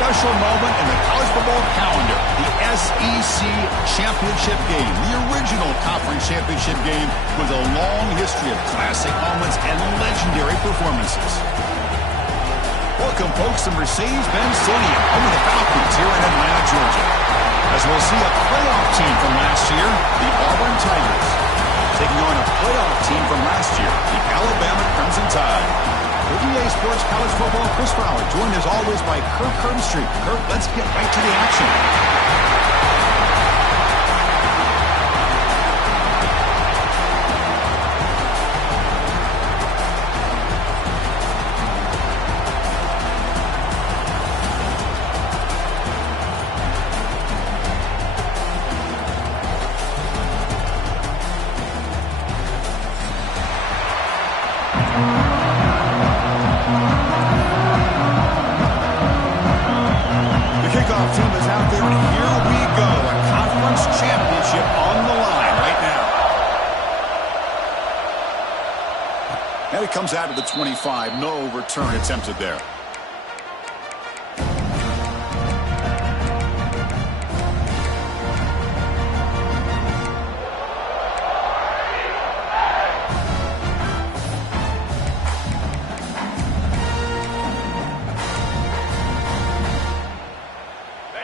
special moment in the college football calendar, the SEC championship game, the original conference championship game with a long history of classic moments and legendary performances. Welcome, folks, to Mercedes-Benz Stadium, home of the Falcons here in Atlanta, Georgia. As we'll see a playoff team from last year, the Auburn Tigers, taking on a playoff team from last year, the Alabama Crimson Tide. For EA Sports College Football, Chris Fowler, joined as always by Kurt Kirkstreet. Kurt, let's get right to the action. Comes out of the 25. No return attempted there.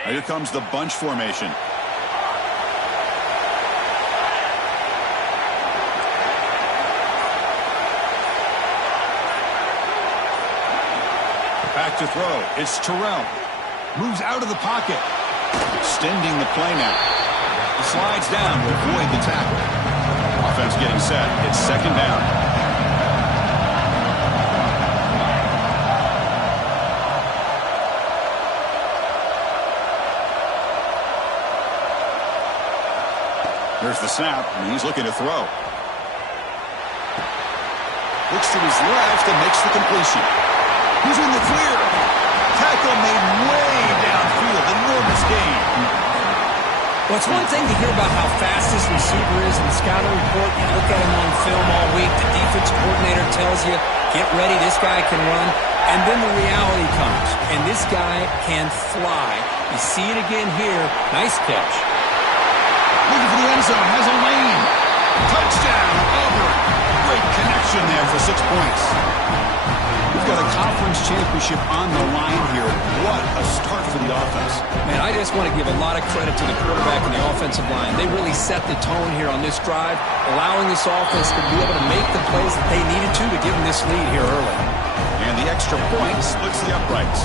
Now here comes the bunch formation. Back to throw. It's Terrell. Moves out of the pocket. Extending the play now. He slides down to avoid the tackle. Offense getting set. It's second down. There's the snap, and he's looking to throw. Looks to his left and makes the completion. He's in the clear. Tackle made way downfield. Enormous gain. Well, it's one thing to hear about how fast this receiver is in the scouting report. You look at him on film all week. The defense coordinator tells you, get ready, this guy can run. And then the reality comes. And this guy can fly. You see it again here. Nice catch. Looking for the end zone. Has a lane. Touchdown, Auburn. Great connection there for 6 points. We've got a conference championship on the line here. What a start for the offense. Man, I just want to give a lot of credit to the quarterback and the offensive line. They really set the tone here on this drive, allowing this offense to be able to make the plays that they needed to give them this lead here early. And the extra point splits the uprights.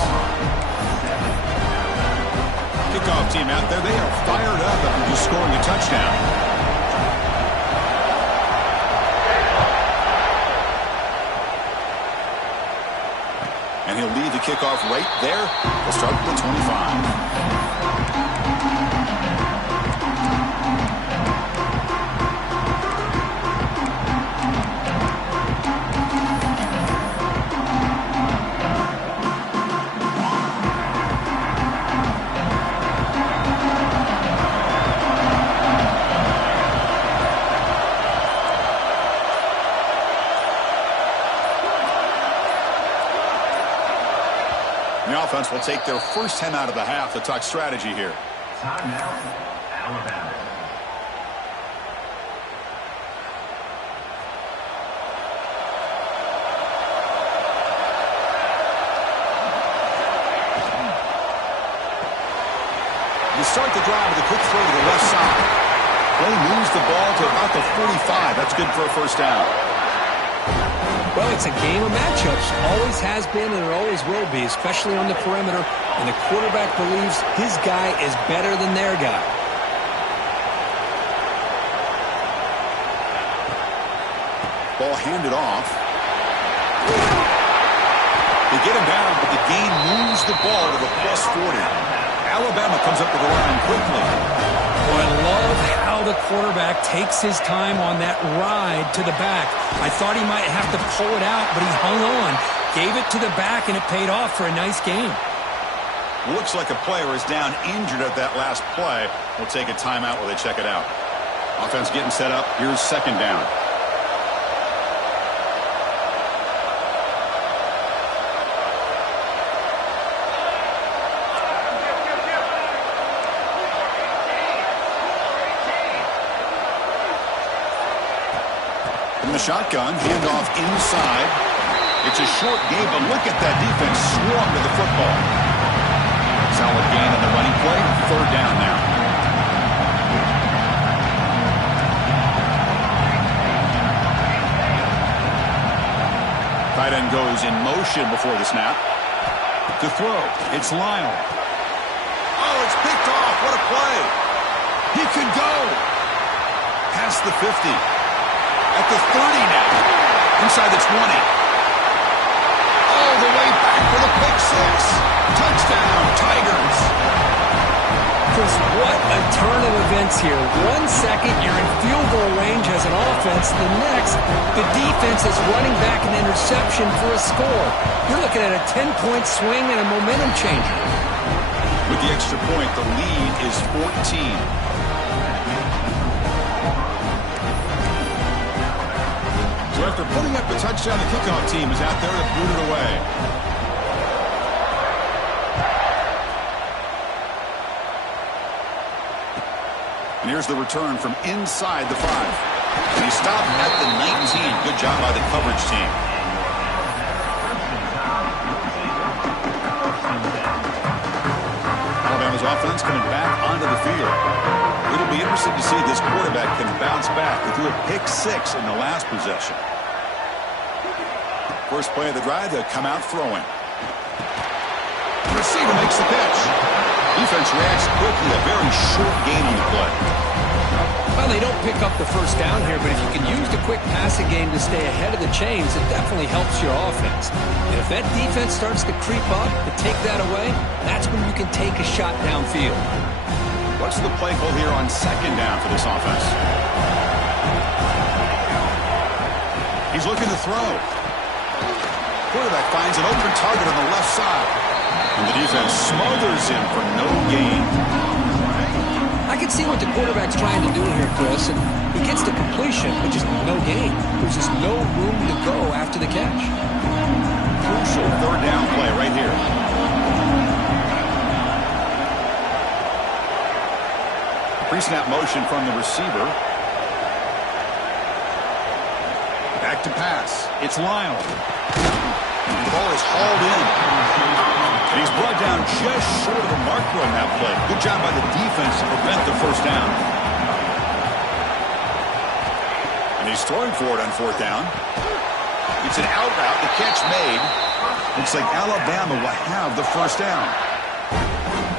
Kickoff team out there, they are fired up after just scoring a touchdown. And he'll lead the kickoff right there. We'll start with the 25. The offense will take their first 10 out of the half to talk strategy here. Timeout, Alabama. You start the drive with a quick throw to the left side. Play moves the ball to about the 45. That's good for a first down. Well, it's a game of matchups. Always has been and it always will be, especially on the perimeter. And the quarterback believes his guy is better than their guy. Ball handed off. They get him down, but the gain moves the ball to the plus 40. Alabama comes up with the line quickly. Well, I love how the quarterback takes his time on that ride to the back. I thought he might have to pull it out, but he hung on, gave it to the back, and it paid off for a nice game. Looks like a player is down injured at that last play. We'll take a timeout while they check it out. Offense getting set up. Here's second down. From the shotgun, handoff inside. It's a short game, but look at that defense swarm to the football. Solid gain on the running play. 3rd down now. Tight end goes in motion before the snap. To throw, it's Lyle. Oh, it's picked off. What a play. He could go. Past the 50. At the 30 now. Inside the 20. All the way back for the pick 6. Touchdown, Tigers. Chris, what a turn of events here. 1 second, you're in field goal range as an offense. The next, the defense is running back an interception for a score. You're looking at a 10-point swing and a momentum changer. With the extra point, the lead is 14. So after putting up a touchdown, the kickoff team is out there to boot it away. And here's the return from inside the 5. And he stopped at the 19. Good job by the coverage team. Alabama's offense coming back onto the field. It'll be interesting to see if this quarterback can bounce back. He threw a pick 6 in the last possession. First play of the drive, they'll come out throwing. The receiver makes the pitch. Defense reacts quickly. A very short gain on the play. Well, they don't pick up the first down here, but if you can use the quick passing game to stay ahead of the chains, it definitely helps your offense. And if that defense starts to creep up, to take that away, that's when you can take a shot downfield. What's the play call here on 2nd down for this offense? He's looking to throw. Quarterback finds an open target on the left side. And the defense smothers him for no gain. I can see what the quarterback's trying to do here, Chris. And he gets the completion, but just no gain. There's just no room to go after the catch. Crucial 3rd down play right here. Pre-snap motion from the receiver. Back to pass. It's Lyle. The ball is hauled in. And he's brought down just short of the marker on that play. Good job by the defense to prevent the first down. And he's throwing for it on 4th down. It's an out route. The catch made. Looks like Alabama will have the first down.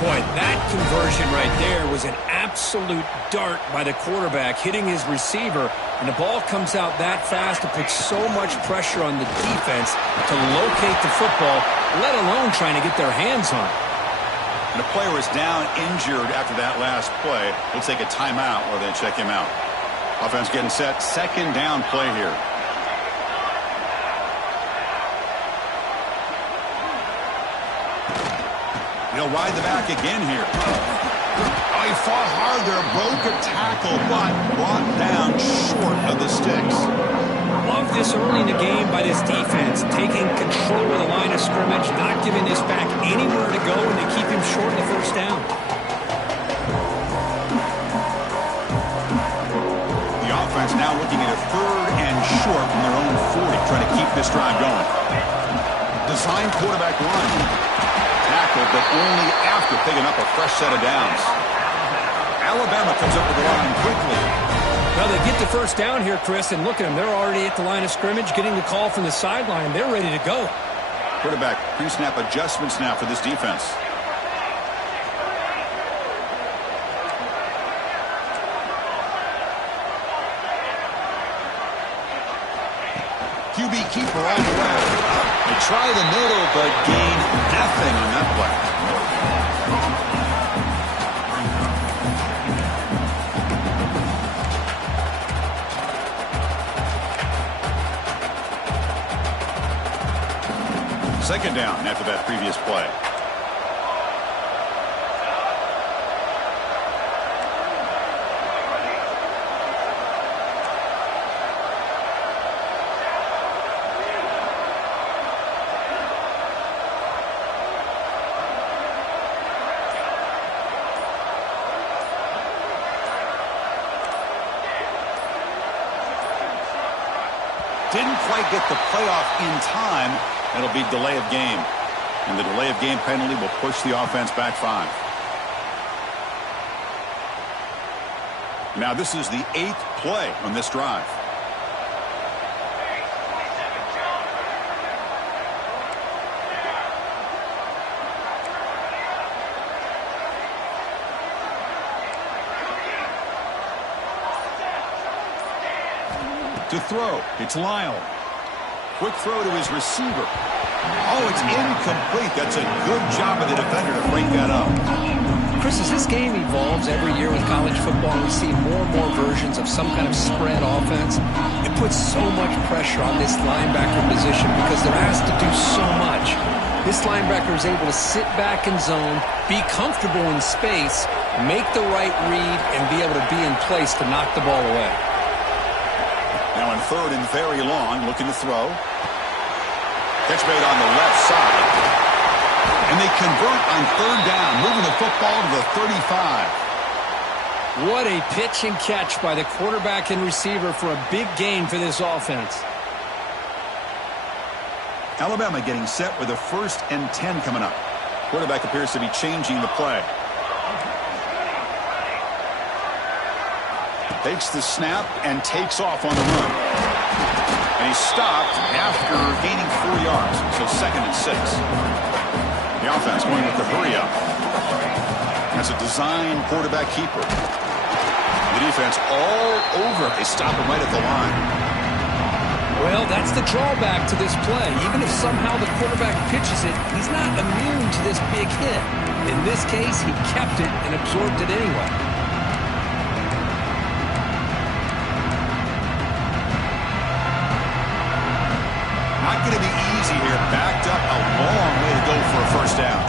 Boy, that conversion right there was an absolute dart by the quarterback, hitting his receiver, and the ball comes out that fast. It puts so much pressure on the defense to locate the football, let alone trying to get their hands on it. And the player is down injured after that last play. We'll take a timeout or they check him out. Offense getting set. 2nd down play here. He'll ride the back again here. Oh, he fought hard there, broke a tackle, but brought down short of the sticks. Love this early in the game by this defense, taking control of the line of scrimmage, not giving this back anywhere to go, and they keep him short of the first down. The offense now looking at a 3rd and short from their own 40, trying to keep this drive going. Design quarterback run. Tackle, but only after picking up a fresh set of downs. Alabama comes up with the line quickly. Well, they get the first down here, Chris, and look at them. They're already at the line of scrimmage, getting the call from the sideline. They're ready to go. Quarterback pre-snap adjustments now for this defense. QB keeper all the way. They try the middle, but gain nothing on that play. Second down after that previous play. Didn't quite get the playoff in time. It'll be delay of game. And the delay of game penalty will push the offense back 5. Now this is the 8th play on this drive. To throw, it's Lyle. Quick throw to his receiver. Oh, it's incomplete. That's a good job of the defender to break that up. Chris, as this game evolves every year with college football, we see more and more versions of some kind of spread offense. It puts so much pressure on this linebacker position because they're asked to do so much. This linebacker is able to sit back in zone, be comfortable in space, make the right read, and be able to be in place to knock the ball away. Now in 3rd and very long, looking to throw. Catch made on the left side. And they convert on 3rd down, moving the football to the 35. What a pitch and catch by the quarterback and receiver for a big gain for this offense. Alabama getting set with a 1st and 10 coming up. Quarterback appears to be changing the play. Takes the snap and takes off on the run. And he's stopped after gaining 4 yards. So 2nd and 6. The offense going with the hurry up. That's a design quarterback keeper. The defense all over. They stop him right at the line. Well, that's the drawback to this play. Even if somehow the quarterback pitches it, he's not immune to this big hit. In this case, he kept it and absorbed it anyway. Not going to be easy here. Backed up a long way to go for a 1st down.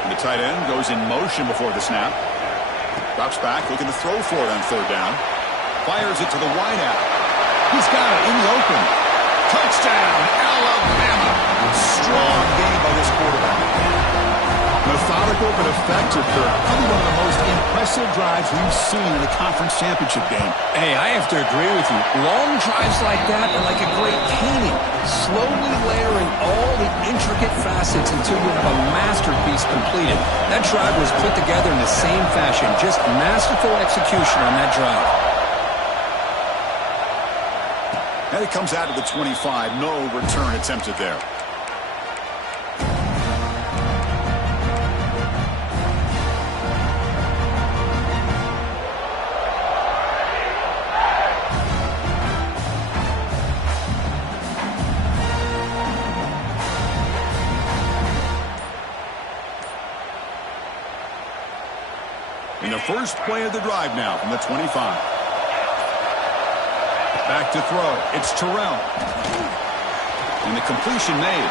And the tight end goes in motion before the snap. Drops back, looking to throw for it on 3rd down. Fires it to the wideout. He's got it in the open. Touchdown, Alabama. Strong game by this quarterback. Methodical but effective, Kirk. Probably one of the most impressive drives we've seen in the conference championship game. Hey, I have to agree with you. Long drives like that are like a great painting. Slowly layering all the intricate facets until you have a masterpiece completed. That drive was put together in the same fashion. Just masterful execution on that drive. And it comes out to the 25. No return attempted there. In the first play of the drive now from the 25. Back to throw. It's Terrell. And the completion made.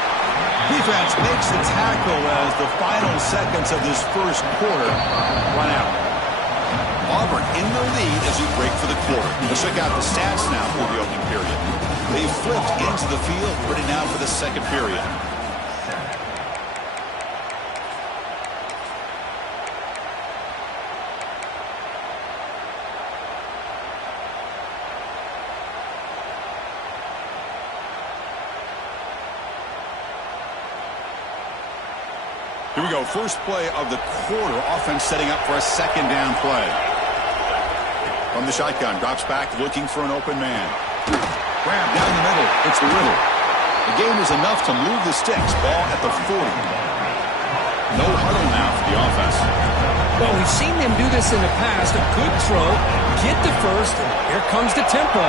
Defense makes the tackle as the final seconds of this first quarter run out. Auburn in the lead as we break for the quarter. Let's check out the stats now for the opening period. They flipped into the field, ready now for the 2nd period. Here we go. First play of the quarter. Offense setting up for a 2nd down play. From the shotgun. Drops back looking for an open man. Grab down the middle. It's Little. The game is enough to move the sticks. Ball at the 40. No huddle now for the offense. Well, we've seen them do this in the past. A good throw. Get the first. And here comes the tempo.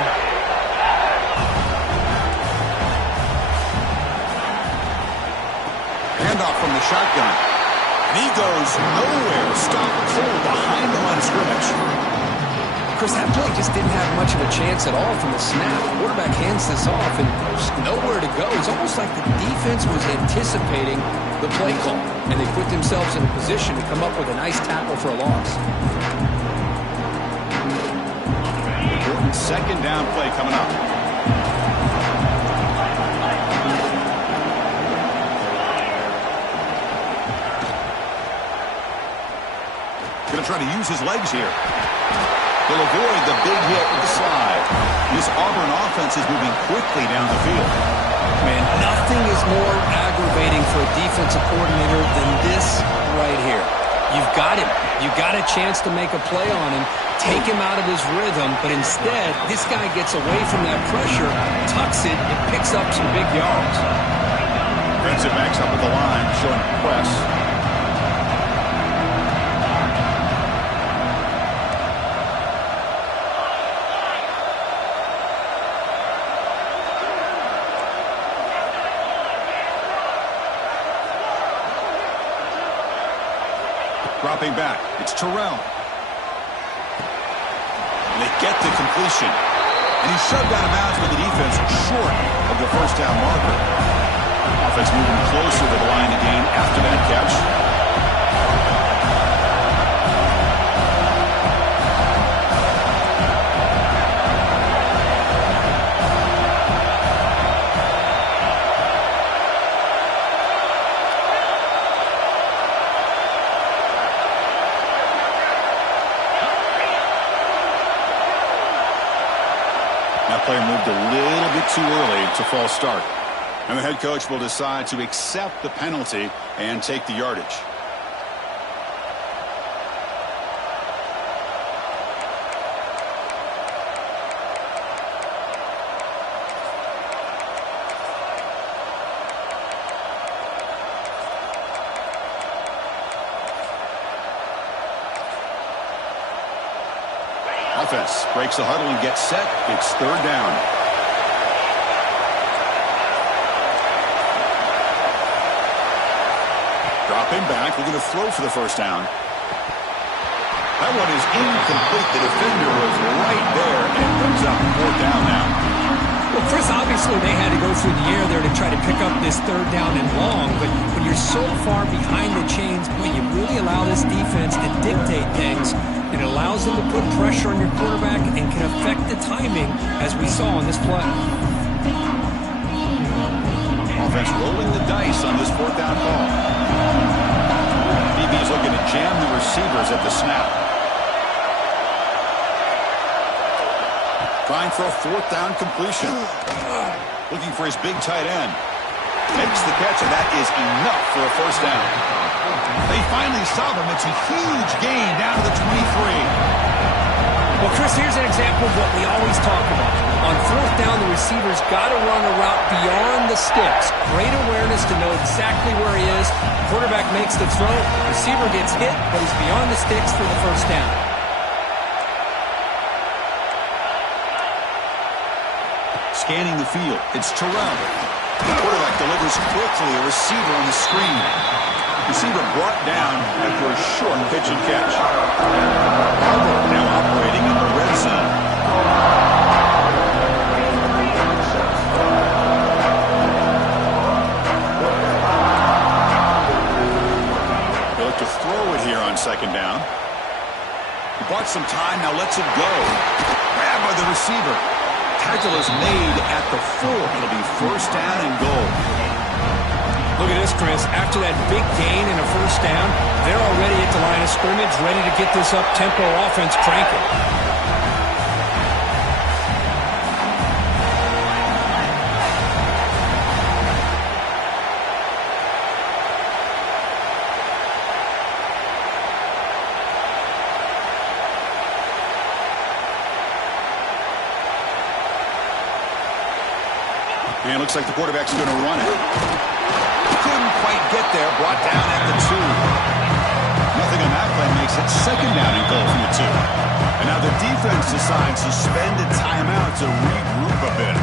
Handoff from the shotgun. And he goes nowhere. Stopped cold behind the line of scrimmage. Chris, that play just didn't have much of a chance at all from the snap. The quarterback hands this off, and there's nowhere to go. It's almost like the defense was anticipating the play call, and they put themselves in a position to come up with a nice tackle for a loss. Important 2nd down play coming up. Going to try to use his legs here. He'll avoid the big hit with the slide. This Auburn offense is moving quickly down the field. Man, nothing is more aggravating for a defensive coordinator than this right here. You've got him. You've got a chance to make a play on him, take him out of his rhythm, but instead, this guy gets away from that pressure, tucks it, and picks up some big yards. Defensive backs up at the line, showing press. Dropping back, it's Terrell. They get the completion. And he's shoved out of bounds with the defense short of the first down marker. Offense moving closer to the line of gain after that catch. That player moved a little bit too early to false start. And the head coach will decide to accept the penalty and take the yardage. Offense breaks the huddle and gets set. It's third down. Dropping back, looking to throw for the first down. That one is incomplete. The defender was right there and brings up fourth down now. Well, Chris, obviously they had to go through the air there to try to pick up this third down and long, but when you're so far behind the chains, boy, you really allow this defense to dictate things. It allows them to put pressure on your quarterback and can affect the timing, as we saw on this play. Offense rolling the dice on this fourth down call. DB's looking to jam the receivers at the snap. Trying for a fourth down completion. Looking for his big tight end. Makes the catch, and that is enough for a first down. They finally stop him. It's a huge gain down to the 23. Well, Chris, here's an example of what we always talk about. On fourth down, the receiver's got to run a route beyond the sticks. Great awareness to know exactly where he is. Quarterback makes the throw. Receiver gets hit, but he's beyond the sticks for the first down. Scanning the field, it's Terrell. The quarterback delivers quickly, a receiver on the screen. Receiver brought down after a short pitch and catch. Auburn now operating in the red zone. They look to throw it here on second down. He bought some time, now lets it go. Grabbed by the receiver. Tackle is made at the 4. It'll be first down and goal. Look at this, Chris. After that big gain and a first down, they're already at the line of scrimmage, ready to get this up-tempo offense cranking. And it looks like the quarterback's going to run it. Couldn't quite get there. Brought down at the 2. Nothing on that play makes it second down and goal from the 2. And now the defense decides to spend a timeout to regroup a bit.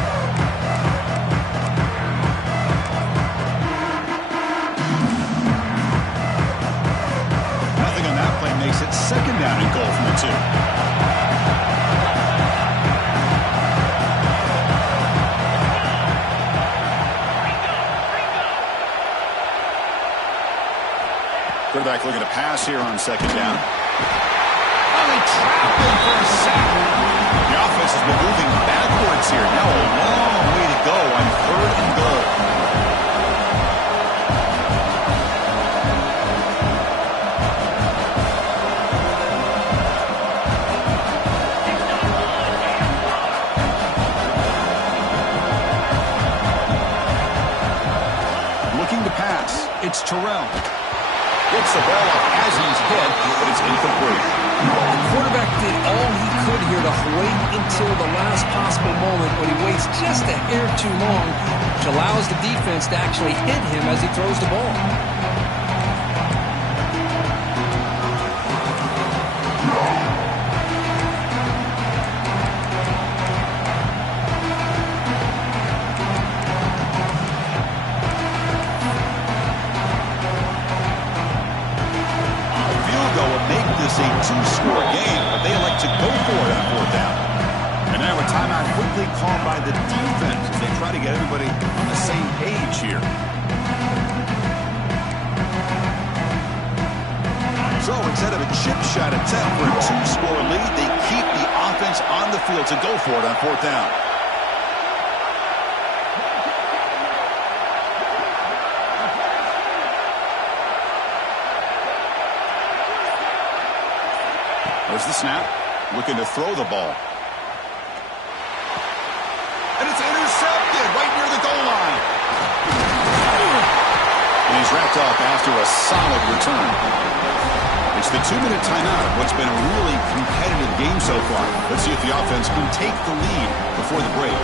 Nothing on that play makes it second down and goal from the 2. Quarterback looking to pass here on second down. Oh, they trapped him for a sack. The offense has been moving backwards here. Now a long way to go on third and goal. It's Terrell. Gets the ball up as he's hit, but it's incomplete. The quarterback did all he could here to wait until the last possible moment, but he waits just a hair too long, which allows the defense to actually hit him as he throws the ball. A two-score game, but they elect to go for it on fourth down. And now a timeout quickly called by the defense as they try to get everybody on the same page here. So instead of a chip shot attempt for a two-score lead, they keep the offense on the field to go for it on fourth down. There's the snap, looking to throw the ball. And it's intercepted right near the goal line. And he's wrapped up after a solid return. It's the 2-minute timeout of what's been a really competitive game so far. Let's see if the offense can take the lead before the break.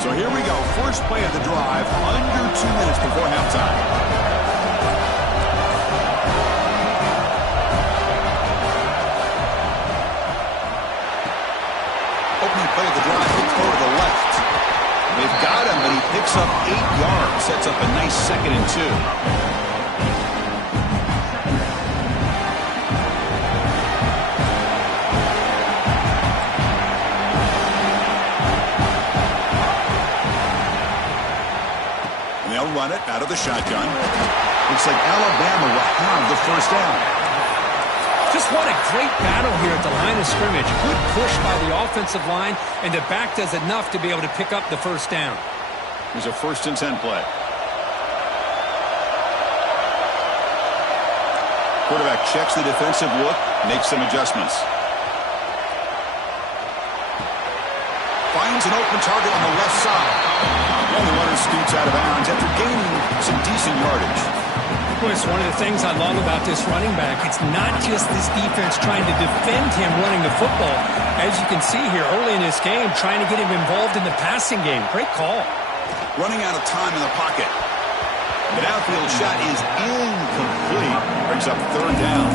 So here we go. First play of the drive, under 2 minutes before halftime. Play of the drive, he'll throw to the left. They've got him, but he picks up 8 yards. Sets up a nice 2nd and 2. And they'll run it out of the shotgun. Looks like Alabama will have the first down. Just what a great battle here at the line of scrimmage. Good push by the offensive line, and the back does enough to be able to pick up the first down. Here's a 1st and 10 play. Quarterback checks the defensive look, makes some adjustments. Finds an open target on the left side. And the runner scoots out of bounds after gaining some decent yardage. It's one of the things I love about this running back. It's not just this defense trying to defend him running the football. As you can see here early in this game, trying to get him involved in the passing game. Great call. Running out of time in the pocket. The downfield shot is incomplete. Brings up 3rd down.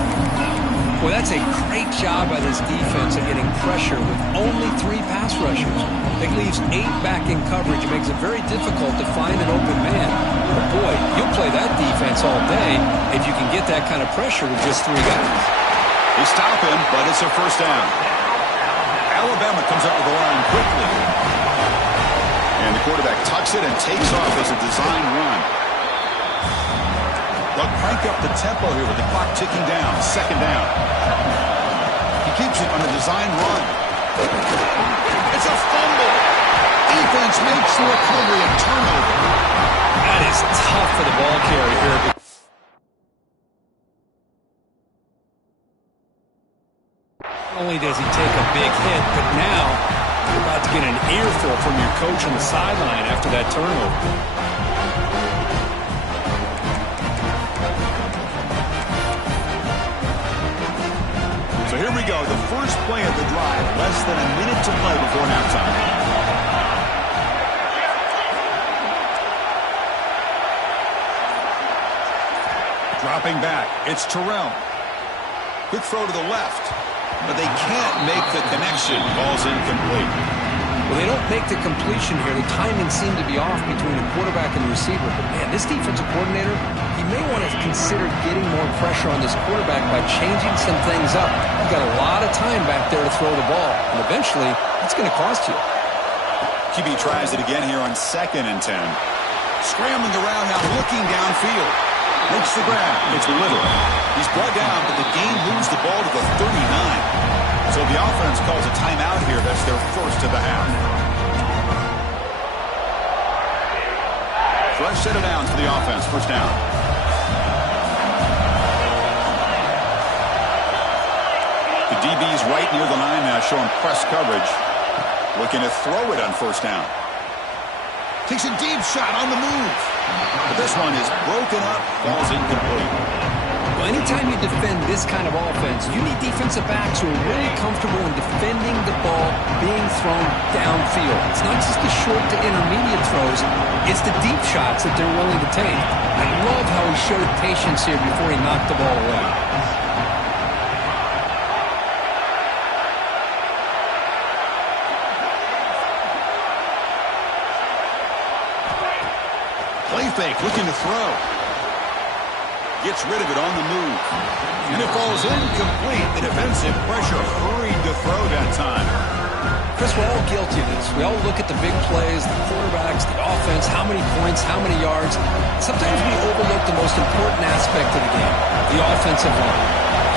Well, that's a great job by this defense of getting pressure with only 3 pass rushers. It leaves 8 back in coverage. It makes it very difficult to find an open man. But boy, you'll play that defense all day if you can get that kind of pressure with just 3 guys. They stop him, but it's a first down. Alabama comes up with the line quickly. And the quarterback tucks it and takes off as a design run. They'll crank up the tempo here with the clock ticking down. 2nd down. He keeps it on the design run. It's a fumble. Defense makes the recovery a turnover. That is tough for the ball carrier here. Not only does he take a big hit, but now you're about to get an earful from your coach on the sideline after that turnover. So here we go, the first play of the drive, less than a minute to play before halftime. Dropping back, it's Terrell. Quick throw to the left, but they can't make the connection. Ball's incomplete. Well, they don't make the completion here. The timing seemed to be off between the quarterback and the receiver. But, man, this defensive coordinator, he may want to consider getting more pressure on this quarterback by changing some things up. You've got a lot of time back there to throw the ball. And eventually, it's going to cost you. QB tries it again here on 2nd and 10. Scrambling around now, looking downfield. Makes the grab. It's Little. He's brought down, but the game moves the ball to the 39. So the offense calls a timeout here. That's their first of the half. Fresh set of downs for the offense. First down. The DB's right near the line now, showing press coverage. Looking to throw it on first down. Takes a deep shot on the move. But this one is broken up, falls incomplete. Well, anytime you defend this kind of offense, you need defensive backs who are really comfortable in defending the ball being thrown downfield. It's not just the short to intermediate throws, it's the deep shots that they're willing to take. I love how he showed patience here before he knocked the ball away. Play fake, looking to throw. Gets rid of it on the move. And it falls incomplete. The defensive pressure hurried to throw that time. Chris, we're all guilty of this. We all look at the big plays, the quarterbacks, the offense, how many points, how many yards. Sometimes we overlook the most important aspect of the game, the offensive line.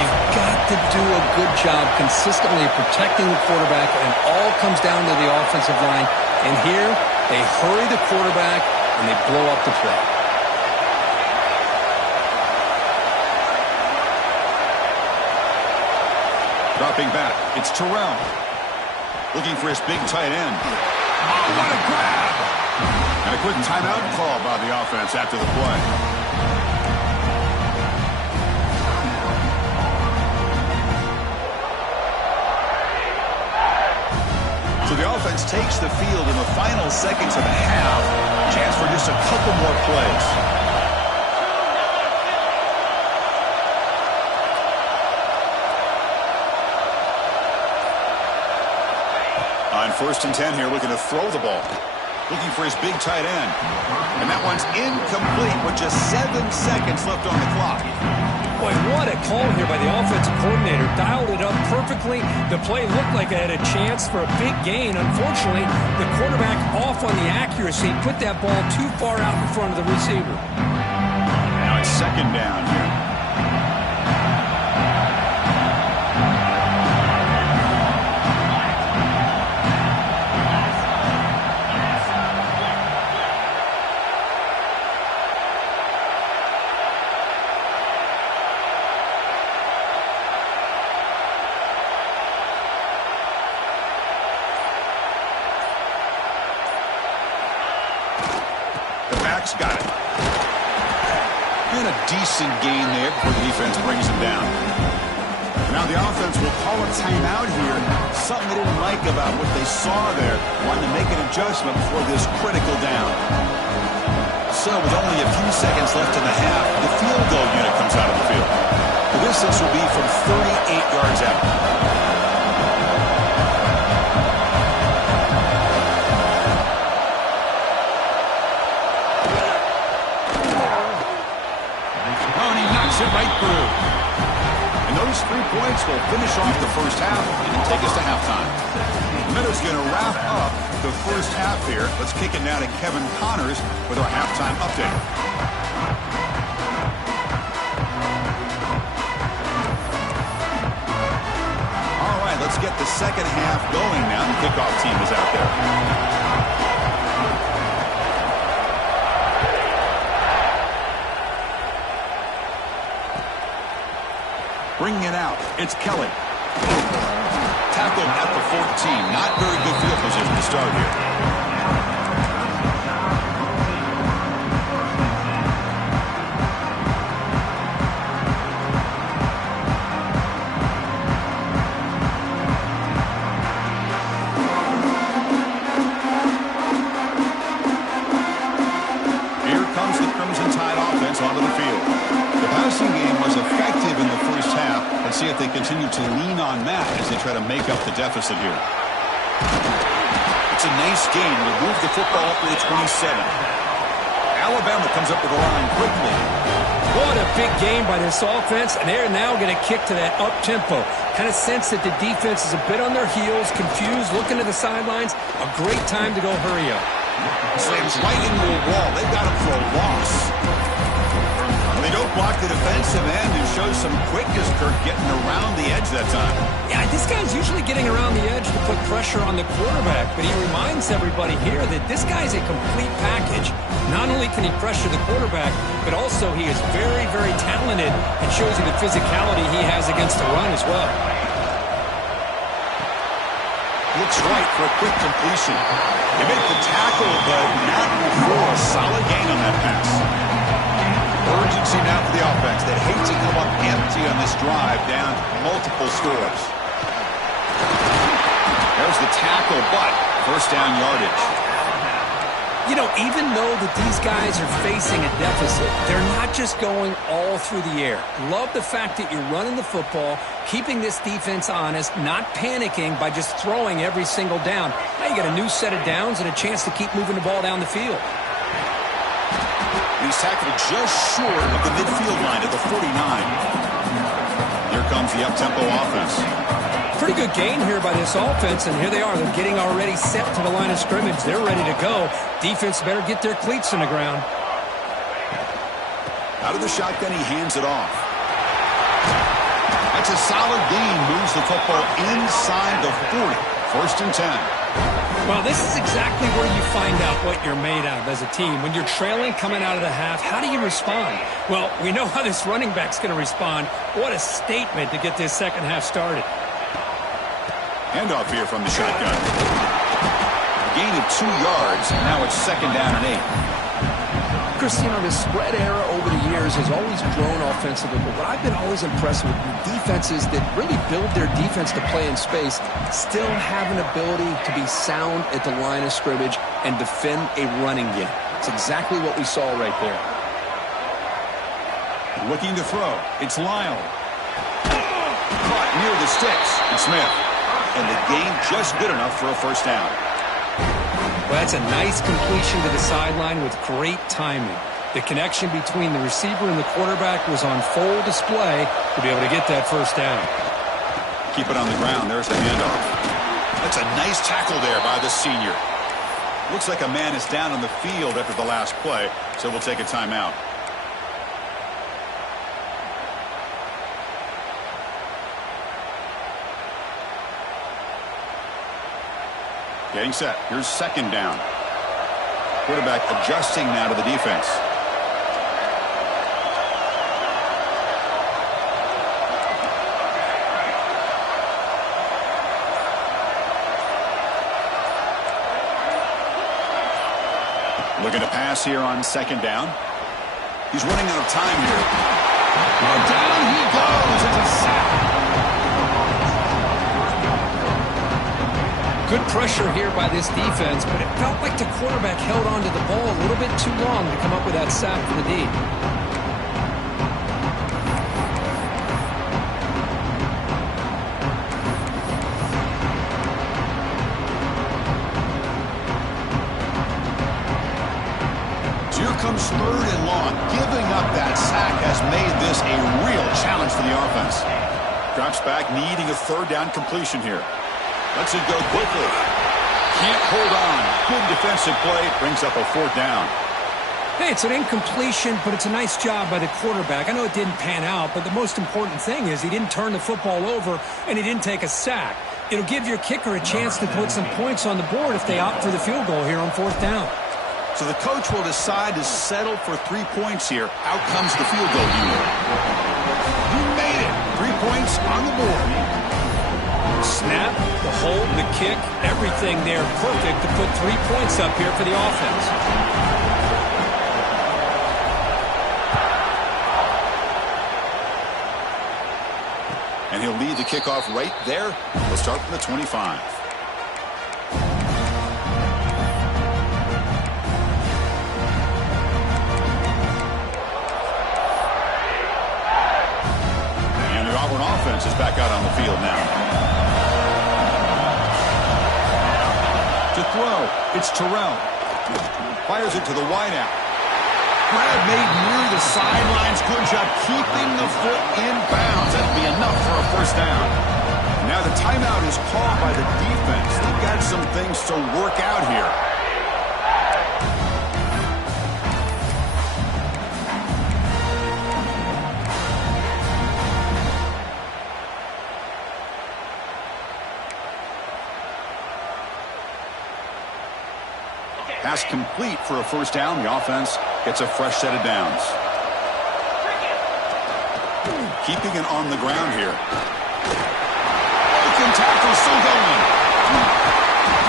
You've got to do a good job consistently protecting the quarterback, and it all comes down to the offensive line. And here, they hurry the quarterback, and they blow up the play. Dropping back, it's Terrell. Looking for his big tight end. Oh, what a grab! And a quick timeout call by the offense after the play. So the offense takes the field in the final seconds of the half. Chance for just a couple more plays. On 1st and 10 here, looking to throw the ball. Looking for his big tight end. And that one's incomplete with just 7 seconds left on the clock. Boy, what a call here by the offensive coordinator. Dialed it up perfectly. The play looked like it had a chance for a big gain. Unfortunately, the quarterback off on the accuracy, put that ball too far out in front of the receiver. Now it's 2nd down here. Got it. And a decent gain there before the defense brings him down. Now the offense will call a timeout here. Something they didn't like about what they saw there. Wanting to make an adjustment before this critical down. So with only a few seconds left in the half, the field goal unit comes out of the field. The distance will be from 38 yards out. Right through. And those 3 points will finish off the first half and take us to halftime. Meadows going to wrap up the first half here. Let's kick it now to Kevin Connors with our halftime update. All right, let's get the second half going now. The kickoff team is out there. Bringing it out, it's Kelly. Tackled at the 14. Not very good field position to start here. Here comes the Crimson Tide offense onto the field. The passing game was effective in the first half. Let's see if they continue to lean on that as they try to make up the deficit here. It's a nice gain. We'll move the football up to the 27. Alabama comes up with the line quickly. What a big game by this offense, and they're now going to kick to that up-tempo. Kind of sense that the defense is a bit on their heels, confused, looking to the sidelines. A great time to go hurry up. Slams right into a wall. They've got him for a loss. They don't block the defensive end and shows some quickness, Kirk, getting around the edge that time. Yeah, this guy's usually getting around the edge to put pressure on the quarterback, but he reminds everybody here that this guy's a complete package. Not only can he pressure the quarterback, but also he is very, very talented and shows you the physicality he has against the run as well. That's right, for a quick completion. They make the tackle, but not before a solid gain on that pass. Urgency now for the offense. They hate to come up empty on this drive, down multiple scores. There's the tackle, but first down yardage. You know, even though that these guys are facing a deficit, they're not just going all through the air. Love the fact that you're running the football, keeping this defense honest, not panicking by just throwing every single down. Now you got a new set of downs and a chance to keep moving the ball down the field. He's tackled just short of the midfield line at the 49. Here comes the up-tempo offense. Pretty good gain here by this offense, and here they are. They're getting already set to the line of scrimmage. They're ready to go. Defense better get their cleats in the ground. Out of the shotgun, he hands it off. That's a solid gain. Moves the football inside the 40. First and 10. Well, this is exactly where you find out what you're made of as a team. When you're trailing coming out of the half, how do you respond? Well, we know how this running back's going to respond. What a statement to get this second half started. Handoff here from the shotgun. Gain of 2 yards, and now it's second down and 8. Chris, you know, the spread era over the years has always grown offensively, but what I've been always impressed with defenses that really build their defense to play in space still have an ability to be sound at the line of scrimmage and defend a running game. It's exactly what we saw right there. Looking to throw. It's Lyle. Caught near the sticks. And Smith. And the gain just good enough for a first down. Well, that's a nice completion to the sideline with great timing. The connection between the receiver and the quarterback was on full display to be able to get that first down. Keep it on the ground. There's the handoff. That's a nice tackle there by the senior. Looks like a man is down on the field after the last play, so we'll take a timeout. Getting set. Here's second down. Quarterback adjusting now to the defense. Looking to pass here on second down. He's running out of time here. And down he goes. It's a sack. Good pressure here by this defense, but it felt like the quarterback held on to the ball a little bit too long to come up with that sack for the D. So here comes third and long. Giving up that sack has made this a real challenge for the offense. Drops back, needing a third down completion here. Lets it go quickly. Can't hold on. Good defensive play. Brings up a fourth down. Hey, it's an incompletion, but it's a nice job by the quarterback. I know it didn't pan out, but the most important thing is he didn't turn the football over and he didn't take a sack. It'll give your kicker a chance to put some points on the board if they opt for the field goal here on fourth down. So the coach will decide to settle for 3 points here. Out comes the field goal unit. You made it. 3 points on the board. Snap, the hold, the kick, everything there perfect to put 3 points up here for the offense. And he'll lead the kickoff right there. We'll start from the 25. And the Auburn offense is back out on the field now. To throw, it's Terrell. Fires it to the wideout. Grab made near the sidelines. Good job keeping the foot in bounds. That'll be enough for a first down. Now the timeout is called by the defense. They've got some things to work out here. Pass complete for a first down. The offense gets a fresh set of downs. Keeping it on the ground here. Broken tackle still going.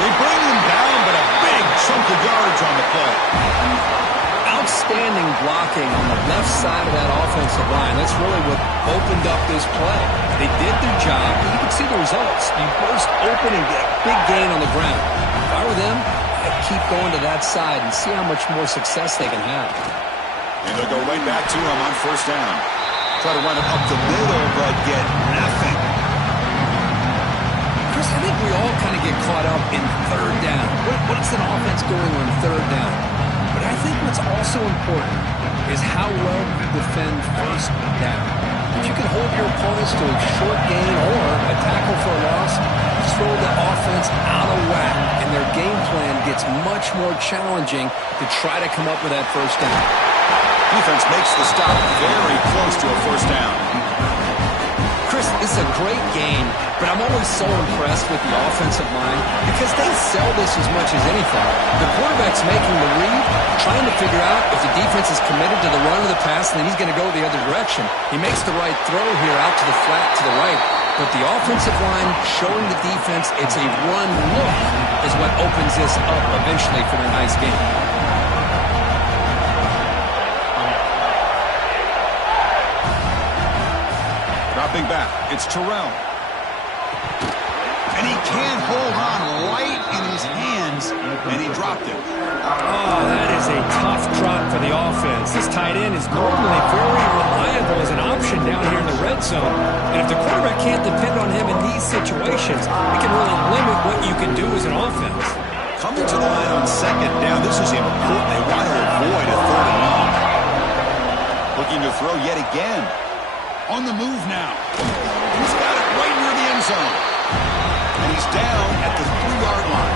They bring him down, but a big chunk of yards on the play. Outstanding blocking on the left side of that offensive line. That's really what opened up this play. They did their job, and you can see the results. You burst open and get a big gain on the ground. If I were them, I'd keep going to that side and see how much more success they can have. And they'll go right back to him on first down. Try to run it up the middle, but get nothing. Chris, I think we all kind of get caught up in third down. What's an offense going on third down? But I think what's also important is how well you defend first down. If you can hold your opponents to a short gain or a tackle for a loss, you throw the offense out of whack, and their game plan gets much more challenging to try to come up with that first down. Defense makes the stop very close to a first down. Chris, this is a great game, but I'm always so impressed with the offensive line because they sell this as much as anything. The quarterback's making the read, trying to figure out if the defense is committed to the run or the pass, and then he's going to go the other direction. He makes the right throw here out to the flat to the right, but the offensive line showing the defense it's a run look is what opens this up eventually for a nice game. Dropping back, it's Terrell. And he can't hold on right in his hands, and he dropped it. Oh, that is a tough drop for the offense. This tight end is normally very reliable as an option down here in the red zone. And if the quarterback can't depend on him in these situations, it can really limit what you can do as an offense. Coming to the line on second down, this is important. They want to avoid a third and long. Looking to throw yet again. On the move now. He's got it right near the end zone. And he's down at the 3-yard line.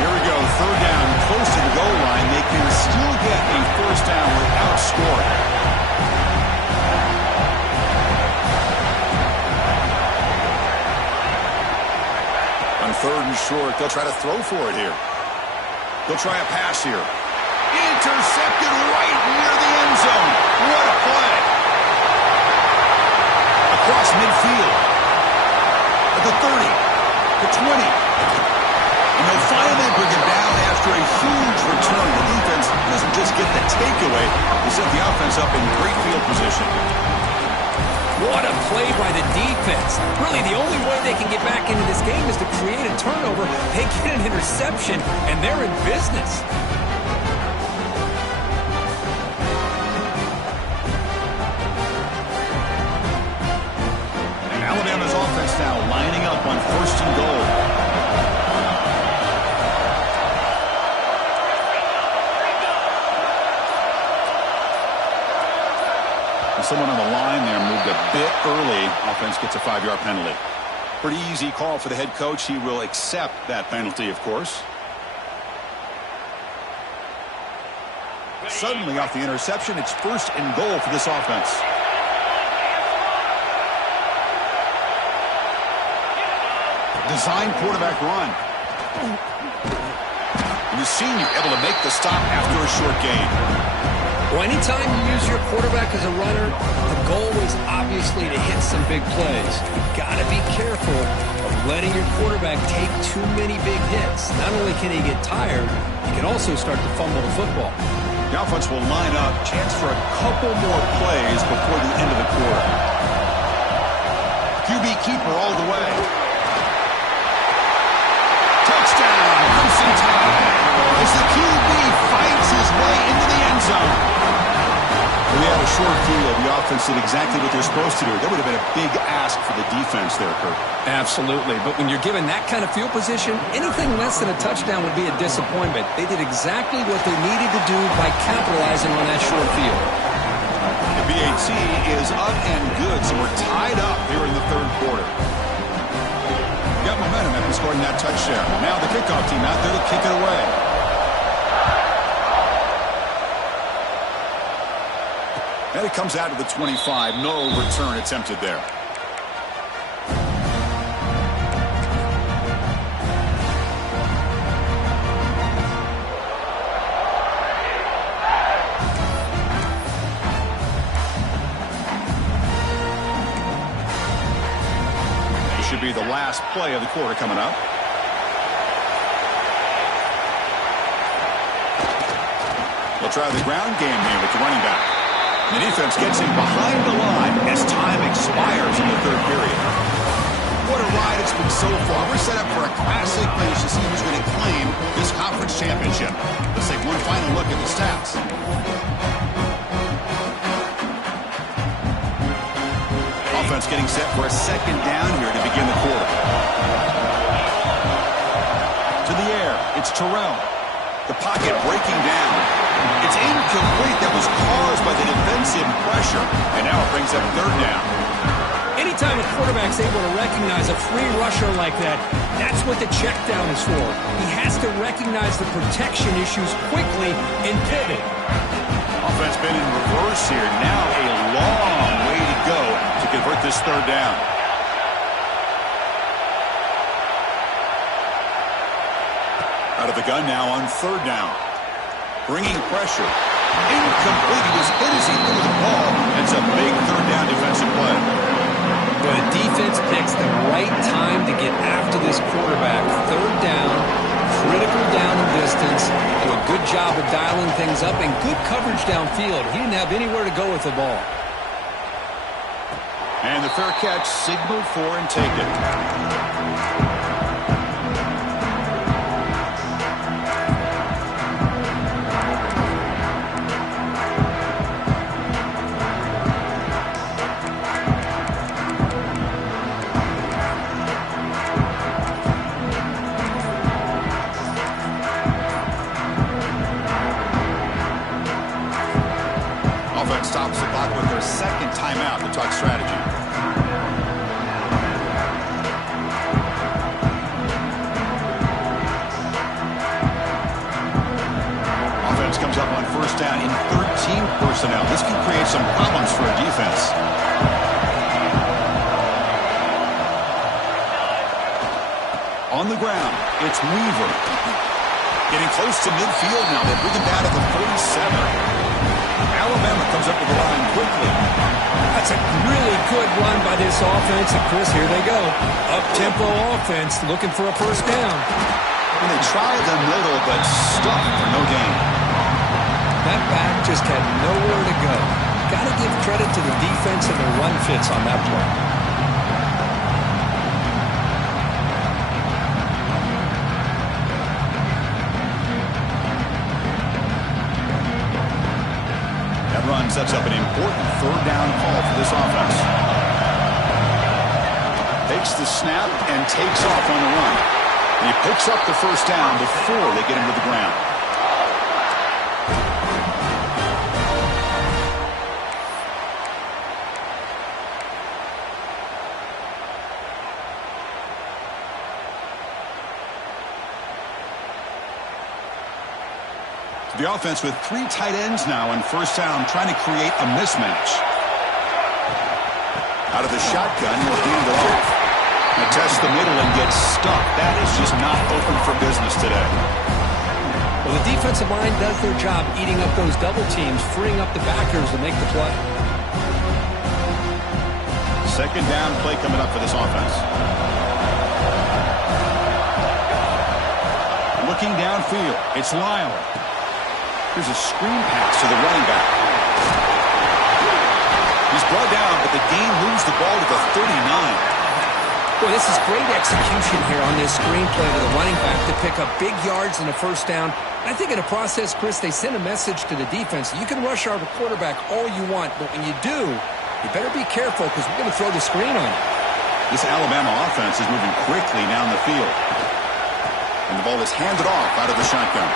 Here we go, third down, close to the goal line. They can still get a first down without scoring. On third and short, they'll try to throw for it here. They'll try a pass here. Intercepted right near the end zone. What a play. Across midfield. At the 30. The 20. And they'll finally bring it down after a huge return. The defense doesn't just get the takeaway. They set the offense up in great field position. What a play by the defense. Really, the only way they can get back into this game is to create a turnover. They get an interception, and they're in business. And Alabama's offense now lining up on first and goal. Someone on the line there moved a bit early. Offense gets a 5-yard penalty. Pretty easy call for the head coach. He will accept that penalty, of course. Suddenly off the interception, it's first and goal for this offense. Design quarterback run. And the senior able to make the stop after a short gain. Well, anytime you use your quarterback as a runner, the goal is obviously to hit some big plays. You've got to be careful of letting your quarterback take too many big hits. Not only can he get tired, he can also start to fumble the football. The offense will line up. Chance for a couple more plays before the end of the quarter. QB keeper all the way. Touchdown, Crimson Tide. As the QB fights his way into the end zone. We had a short field. The offense did exactly what they're supposed to do. That would have been a big ask for the defense there, Kurt. Absolutely. But when you're given that kind of field position, anything less than a touchdown would be a disappointment. They did exactly what they needed to do by capitalizing on that short field. The BAT is up and good, so we're tied up here in the third quarter. Got momentum after scoring that touchdown. Now the kickoff team out there to kick it away. And it comes out to the 25. No return attempted there. This should be the last play of the quarter coming up. They'll try the ground game here with the running back. The defense gets him behind the line as time expires in the third period. What a ride it's been so far. We're set up for a classic finish to see who's going to claim this conference championship. Let's take one final look at the stats. Offense getting set for a second down here to begin the quarter. To the air, it's Terrell. The pocket breaking down. It's incomplete. That was caused by the defensive pressure. And now it brings up third down. Anytime a quarterback's able to recognize a free rusher like that, that's what the check down is for. He has to recognize the protection issues quickly and pivot. Offense been in reverse here. Now a long way to go to convert this third down. Out of the gun now on third down. Bringing pressure. Incomplete. He was hit as he threw the ball. It's a big third down defensive play. But the defense picks the right time to get after this quarterback. Third down, critical down and distance. Do a good job of dialing things up and good coverage downfield. He didn't have anywhere to go with the ball. And the fair catch signaled for and taken. Stops the clock with their second timeout to talk strategy. Offense comes up on first down in 13 personnel. This can create some problems for a defense. On the ground, it's Weaver. Getting close to midfield now. They bring him down to the 47. Alabama comes up with the line quickly. That's a really good run by this offense. And Chris, here they go. Up-tempo offense looking for a first down. And they tried the middle, but stuck for no gain. That back just had nowhere to go. Got to give credit to the defense and the run fits on that play. Run sets up an important third down call for this offense. Takes the snap and takes off on the run. And he picks up the first down before they get him to the ground. The offense with three tight ends now on first down, trying to create a mismatch. Out of the shotgun, he'll hand it off. Now test the middle and gets stuck. That is just not open for business today. Well, the defensive line does their job eating up those double teams, freeing up the backers to make the play. Second down play coming up for this offense. Looking downfield, it's Lyle. Here's a screen pass to the running back. He's brought down, but the game moves the ball to the 39. Boy, this is great execution here on this screen play to the running back to pick up big yards and a first down. I think in the process, Chris, they send a message to the defense. You can rush our quarterback all you want, but when you do, you better be careful because we're going to throw the screen on you. This Alabama offense is moving quickly down the field. And the ball is handed off out of the shotgun.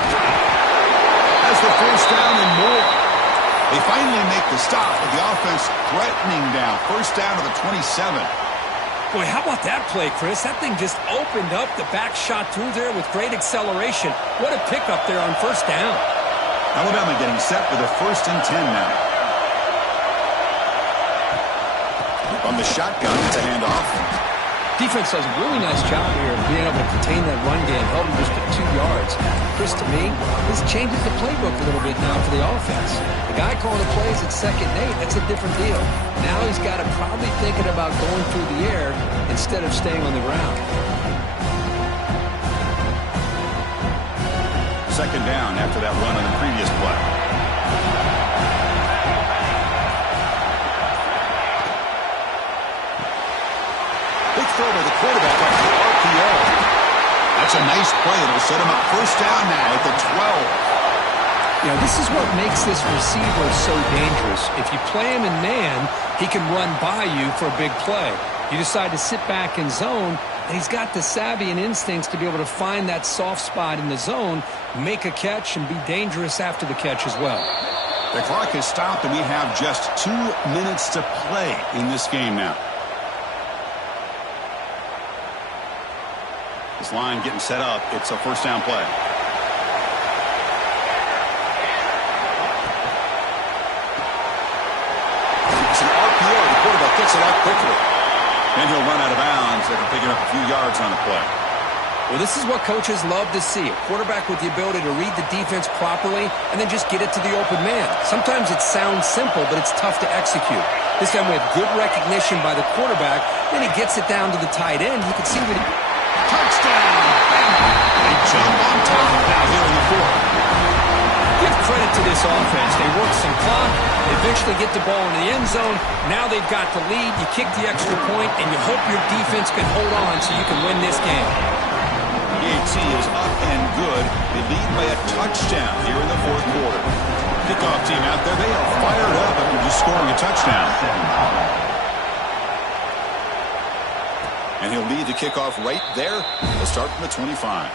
Has the first down and more. They finally make the stop, but the offense threatening down. First down to the 27. Boy, how about that play, Chris? That thing just opened up. The back shot through there with great acceleration. What a pickup there on first down. Alabama getting set for the 1st and 10 now. On the shotgun, it's a handoff. Defense does a really nice job here of being able to contain that run game, held him just to 2 yards. Chris, to me, this changes the playbook a little bit now for the offense. The guy calling the plays at 2nd and 8, that's a different deal. Now he's got to probably thinking about going through the air instead of staying on the ground. Second down after that run on the previous play. play. It'll set him up first down now at the 12. You know, this is what makes this receiver so dangerous. If you play him in man, he can run by you for a big play. You decide to sit back in zone, and he's got the savvy and instincts to be able to find that soft spot in the zone, make a catch, and be dangerous after the catch as well. The clock has stopped, and we have just 2 minutes to play in this game now. This line getting set up. It's a first down play. It's an RPO. The quarterback gets it up quickly. Then he'll run out of bounds after picking up a few yards on the play. Well, this is what coaches love to see. A quarterback with the ability to read the defense properly and then just get it to the open man. Sometimes it sounds simple, but it's tough to execute. This time we have good recognition by the quarterback. Then he gets it down to the tight end. You can see what he... Touchdown! They jump on top now here in the fourth. Give credit to this offense. They work some clock. They eventually get the ball in the end zone. Now they've got the lead. You kick the extra point, and you hope your defense can hold on so you can win this game. EAT is up and good. They lead by a touchdown here in the fourth quarter. Kickoff team out there. They are fired up after just scoring a touchdown. And he'll lead the kickoff right there. They'll start from the 25.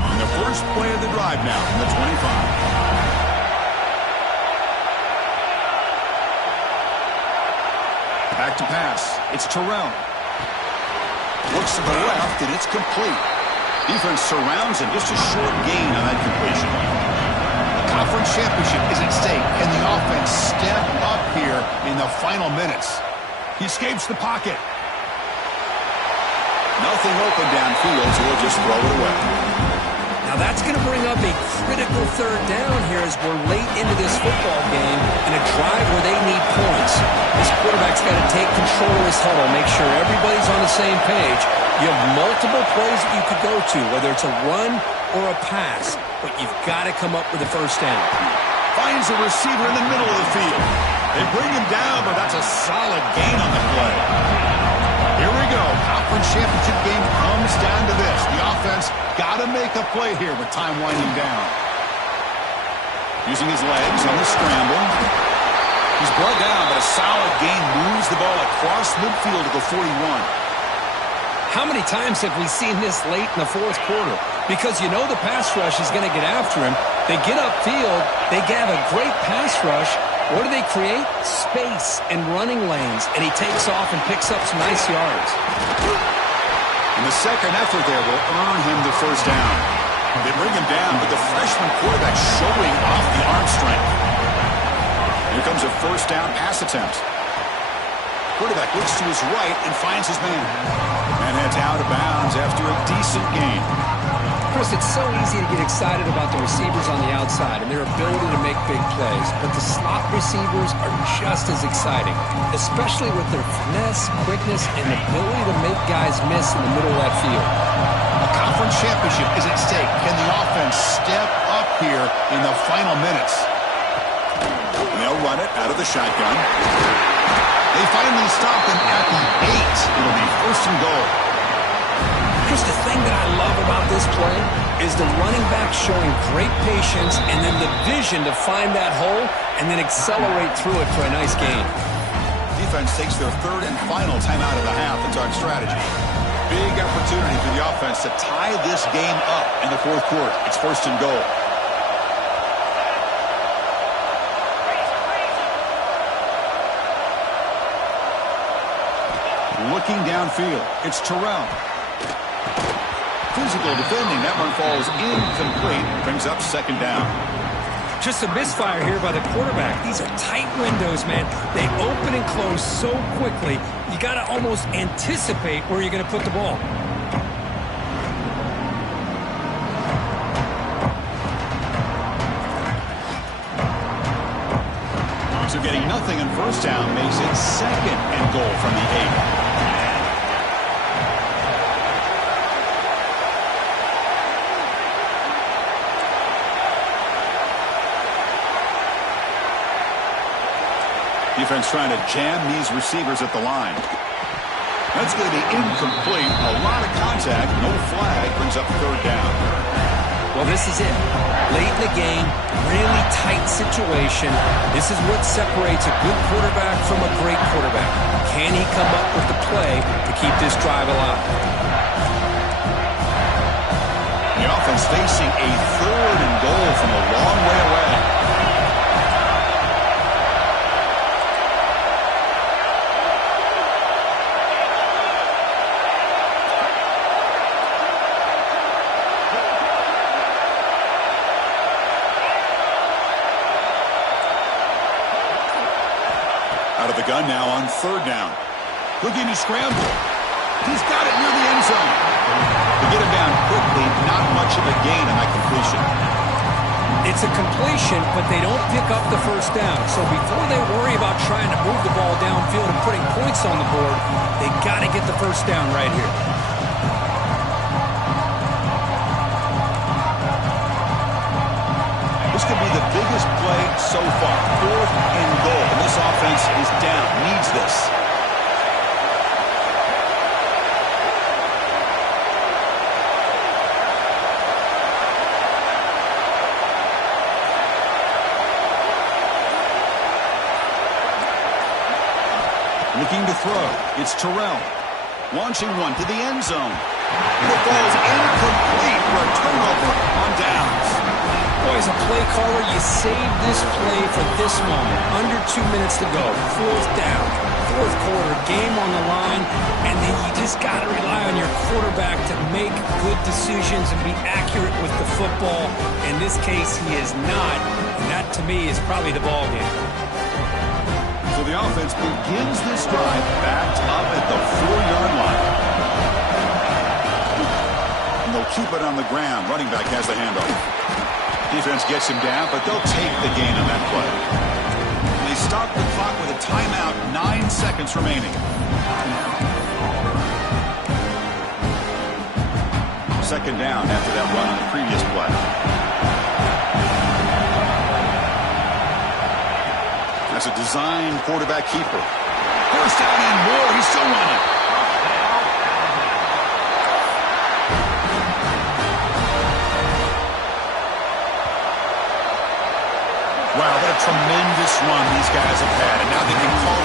On the first play of the drive now from the 25. Back to pass. It's Terrell. Looks to the left, and it's complete. Defense surrounds him. Just a short gain on that completion. The conference championship is at stake. Can the offense step up here in the final minutes? He escapes the pocket. Nothing open downfield, so he'll just throw it away. Now that's going to bring up a critical third down here as we're late into this football game in a drive where they need points. This quarterback's got to take control of this huddle, make sure everybody's on the same page. You have multiple plays that you could go to, whether it's a run or a pass, but you've got to come up with a first down. Finds a receiver in the middle of the field. They bring him down, but that's a solid gain on the play. Here we go. Conference championship game comes down to this. The offense got to make a play here with time winding down. Using his legs on the scramble. He's brought down, but a solid gain moves the ball across midfield to the 41. How many times have we seen this late in the fourth quarter? Because you know the pass rush is going to get after him. They get upfield. They have a great pass rush. What do they create? Space and running lanes. And he takes off and picks up some nice yards. And the second effort there will earn him the first down. They bring him down, but the freshman quarterback showing off the arm strength. Here comes a first down pass attempt. Quarterback looks to his right and finds his man. And heads out of bounds after a decent gain. Chris, it's so easy to get excited about the receivers on the outside and their ability to make big plays, but the slot receivers are just as exciting, especially with their finesse, quickness, and ability to make guys miss in the middle of that field. A conference championship is at stake. Can the offense step up here in the final minutes? And they'll run it out of the shotgun. They finally stop him at the 8. It'll be first and goal. Chris, the thing that I love about this play is the running back showing great patience and then the vision to find that hole and then accelerate through it for a nice gain. Defense takes their third and final timeout of the half and talk strategy. Big opportunity for the offense to tie this game up in the fourth quarter. It's first and goal. Looking downfield, it's Terrell. Physical defending. That one falls incomplete. Brings up second down. Just a misfire here by the quarterback. These are tight windows, man. They open and close so quickly, you got to almost anticipate where you're going to put the ball. So getting nothing in first down makes it second and goal from the 8. Defense trying to jam these receivers at the line. That's going to be incomplete. A lot of contact. No flag. Brings up third down. Well, this is it. Late in the game, really tight situation. This is what separates a good quarterback from a great quarterback. Can he come up with the play to keep this drive alive? The offense facing a 3rd and goal from a long way away. Out of the gun now on 3rd down. Looking to scramble. He's got it near the end zone. To get him down quickly, not much of a gain on that completion. It's a completion, but they don't pick up the first down. So before they worry about trying to move the ball downfield and putting points on the board, they got to get the first down right here. This could be the biggest play so far. 4th and goal. And this offense is down. Needs this. Looking to throw. It's Terrell. Launching one to the end zone. Football's incomplete for a turnover on downs. Boy, as a play caller, you save this play for this moment. Under 2 minutes to go. 4th down. 4th quarter. Game on the line. And then you just got to rely on your quarterback to make good decisions and be accurate with the football. In this case, he is not. And that, to me, is probably the ball game. So the offense begins this drive backed up at the 4-yard line. And they'll keep it on the ground. Running back has the handoff. Defense gets him down, but they'll take the gain on that play. And they stop the clock with a timeout. 9 seconds remaining. Second down after that run on the previous play. That's a design quarterback keeper. First down and more. He's still running. Wow, what a tremendous run these guys have had. And now they can call